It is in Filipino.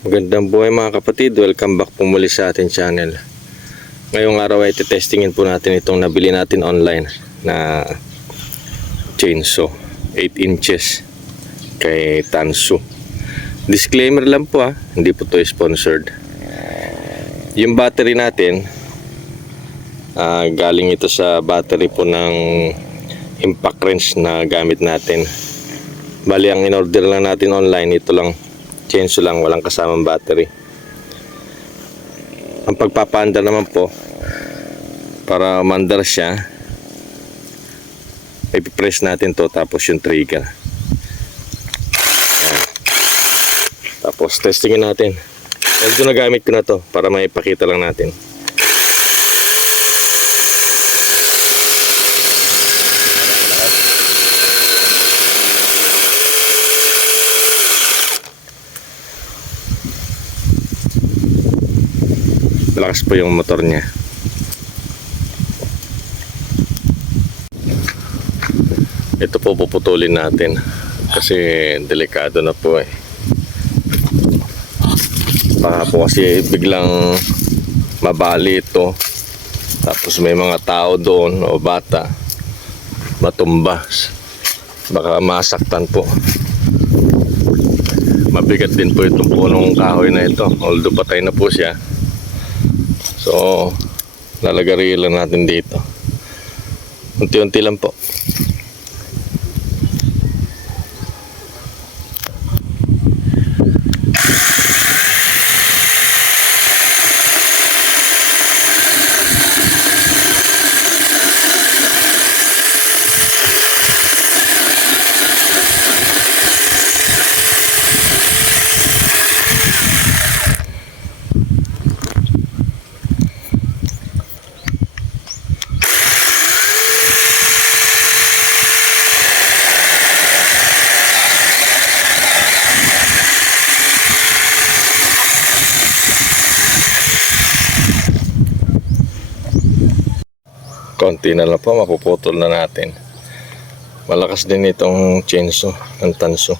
Magandang buhay mga kapatid, welcome back po muli sa ating channel. Ngayong araw ay testingin po natin itong nabili natin online na chainsaw 8 inches kay Tansu. Disclaimer lang po hindi po to sponsored. Yung battery natin galing ito sa battery po ng impact wrench na gamit natin. Bali ang in-order lang natin online, ito lang, chainsaw lang, walang kasamang battery. Ang pagpapaandar naman po, para mandar siya, ipipress natin to tapos yung trigger. Ayan. Tapos testingin natin. Ito na gamit ko na to para maipakita lang natin. Malakas po yung motor niya. Ito po puputulin natin kasi delikado na po baka po kasi biglang mabali ito, tapos may mga tao doon o bata, matumba, baka masaktan po. Mabigat din po itong punong kahoy na ito, although patay na po siya. So, lalagari lang natin dito. Unti-unti lang po. Konti na lang po, mapuputol na natin. Malakas din itong chainsaw ng Tansu.